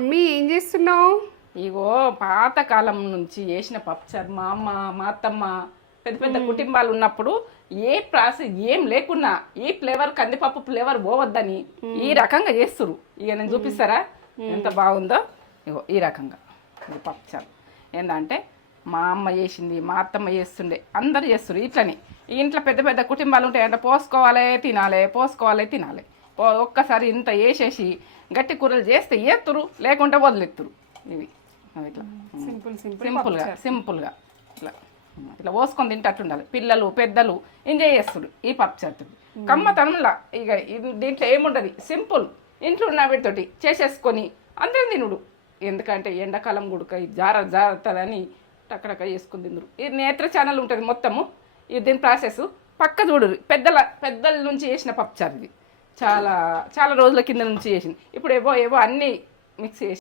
Mummy ఏం చేస్తున్నావు? ఇగో పాతకాలం నుంచి చేసిన పప్పుచారు మా అమ్మ మా అత్తమ్మ పెద్ద పెద్ద కుటుంబాలు ఉన్నప్పుడు ఏ ప్రాసెస్ ఏం లేకున్నా ఈ ఫ్లేవర్ కందిపప్పు ఫ్లేవర్ పోవద్దని ఈ రకంగా చేస్తురు. ఇక నేను చూపిస్తారా ఎంత బాగుందో. ఇగో ఈ రకంగా ఇది పప్పుచారు ఏంటంటే మా అమ్మ చేసింది, మా అత్తమ్మ చేస్తుండే, అందరు చేస్తున్నారు ఇట్లని. ఈ ఇంట్లో పెద్ద పెద్ద కుటుంబాలు ఉంటాయంటే పోసుకోవాలి తినాలి. ఒక్కసారి ఇంత వేసేసి గట్టి కూరలు చేస్తే ఏత్తురు, లేకుంటే వదిలేత్తురు. ఇవి ఇట్లా సింపుల్గా ఇట్లా పోసుకొని తింటట్టు ఉండాలి. పిల్లలు పెద్దలు ఎంజాయ్ చేస్తుడు ఈ పప్పుచారు. కమ్మతనంలా ఇక దీంట్లో ఏముండదు, సింపుల్ ఇంట్లో ఉన్న వీటితోటి చేసేసుకొని అందరం తినుడు. ఎందుకంటే ఎండాకాలం గుడక జారుతుందని టక్కడక్క చేసుకుని తిందురు. ఇది నేత్ర ఛానల్ ఉంటుంది మొత్తము. ఇది దీని ప్రాసెస్ పక్క చూడరు. పెద్దల నుంచి చేసిన పప్పుచారు ఇది. చాలా చాలా రోజుల కింద నుంచి చేసింది. ఇప్పుడు ఏవో అన్నీ మిక్స్ చేసి